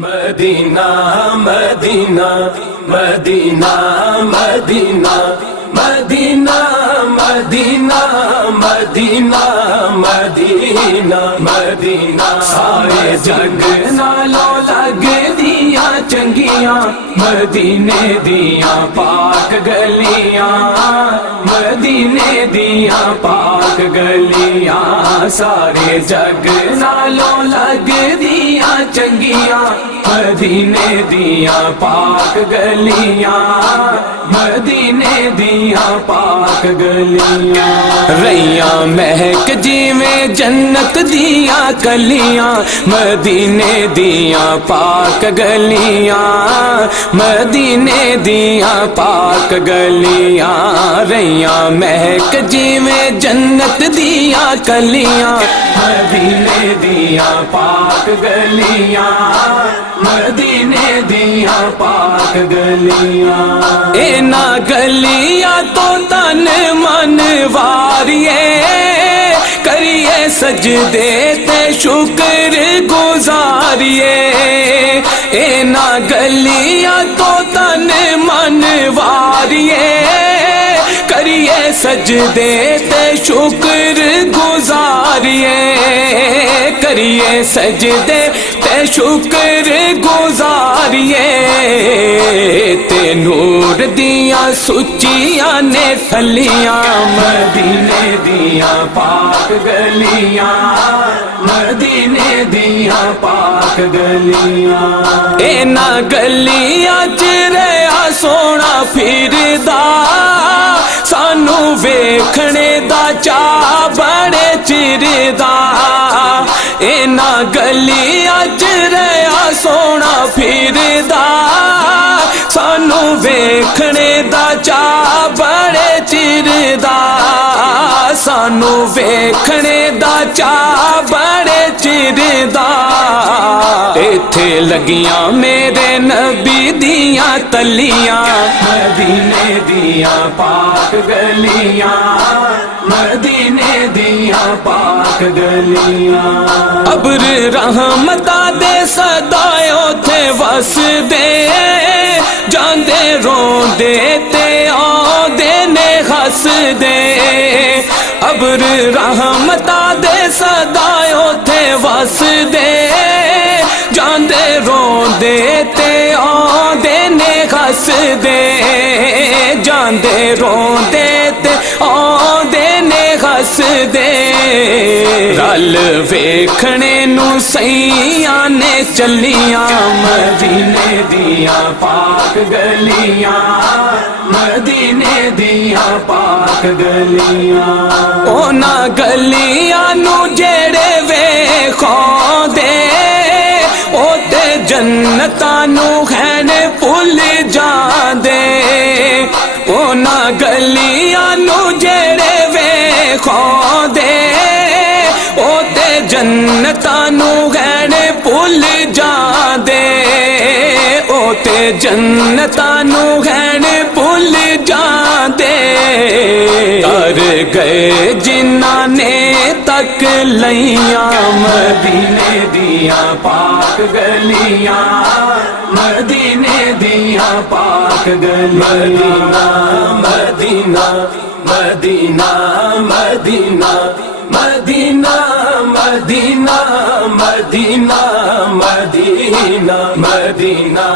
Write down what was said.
مدینہ مدینہ مدینہ مدینہ مدینہ مدینہ مدینہ مدینہ مدینہ سارے جگ نالوں لگ دیا چنگیاں مدینے دیاں پاک گلیاں مدینے دیاں پاک گلیاں سارے جگ نالوں لگ دیا چنگیاں مدینے دیاں پاک گلیاں مدینے دیاں پاک گلیاں ریاں مہک جیویں جنت دیاں کلیاں مدینے دیاں پاک گلیاں مدینے دیاں پاک گلیاں ریاں مہک جیویں جنت دیاں کلیاں مدینے دیاں پاک گلیاں مدینے دیاں پاک گلیاں اینا گلیاں تو تن من واریے کریے سجدے تے شکر گزاریے اینا گلیاں تو تن من واریے کریے سجدے تے شکر گزاریے کریے سجدے تے شکر گزاریے تے نور دیاں سچیاں نے تھلیاں مدینے دیاں پاک گلیاں مدینے دیاں پاک گلیاں اینا گلیاں چ رہیا سونا پھردا سانو ویکھنے دا چاہ بڑے چر دا اینا گلیاں چ رہیا سونا پھردا سانو ویکھنے دا چاہ بڑے چر دا سانو ویکھنے دا چاہ بڑے چر دا ایتھے لگیاں میرے نبی دیاں تلیاں مدینے دیاں پاک گلیاں مدینے دیاں پاک گلیاں ابر رحمتاں دے صدائے اوتھے وس دے جاندے روندے تے آندے نے ہس دے ابر رحمتاں دے صدائے اوتھے وس دے جاندے روندے تے آندے نے ہس دے جاندے روندے تے آندے نے ہس دے رل ویکھنے نو سیاں نے چلیاں مدینے دیاں پاک گلیاں مدینے دیاں پاک گلیاں اونا گلیاں نو جڑے ویکھاندے او تے جنتاں نو ہن بھل جاندے اونا گلیاں نو جڑے ویکھاندے او تے جنتاں نو ہن بھل جاندے او تے جنتاں نو ہن بھل جاندے کر گئے جنہاں نے تک لیاں مدینے دیاں پاک گلیاں مدینے دیاں پاک گلیاں مدینہ مدینہ مدینہ مدینہ مدینہ مدینہ مدینہ مدینہ